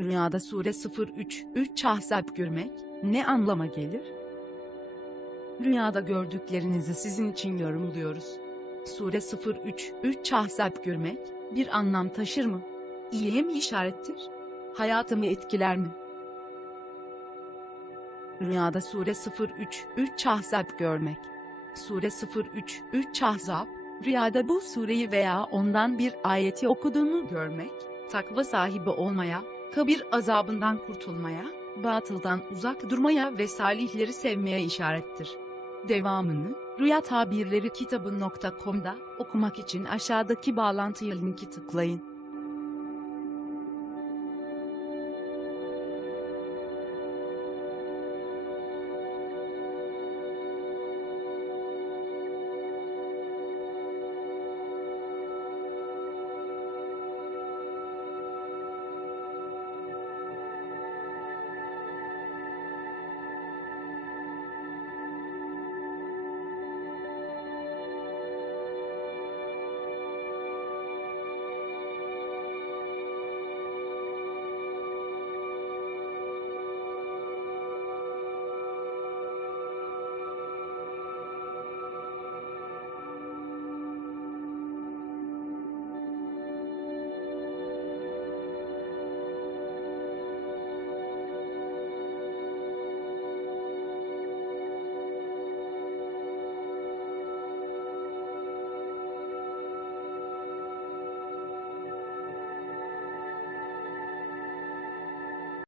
Rüyada sure 03, 3 ahzab görmek, ne anlama gelir? Rüyada gördüklerinizi sizin için yorumluyoruz. Sure 03, 3 ahzab görmek, bir anlam taşır mı? İyiye mi işarettir? Hayatımı etkiler mi? Rüyada sure 03, 3 ahzab görmek. Sure 03, 3 ahzab, rüyada bu sureyi veya ondan bir ayeti okuduğunu görmek, takva sahibi olmaya, kabir azabından kurtulmaya, batıldan uzak durmaya ve salihleri sevmeye işarettir. Devamını, Rüya Tabirleri kitabı.com'da okumak için aşağıdaki bağlantıya linki tıklayın.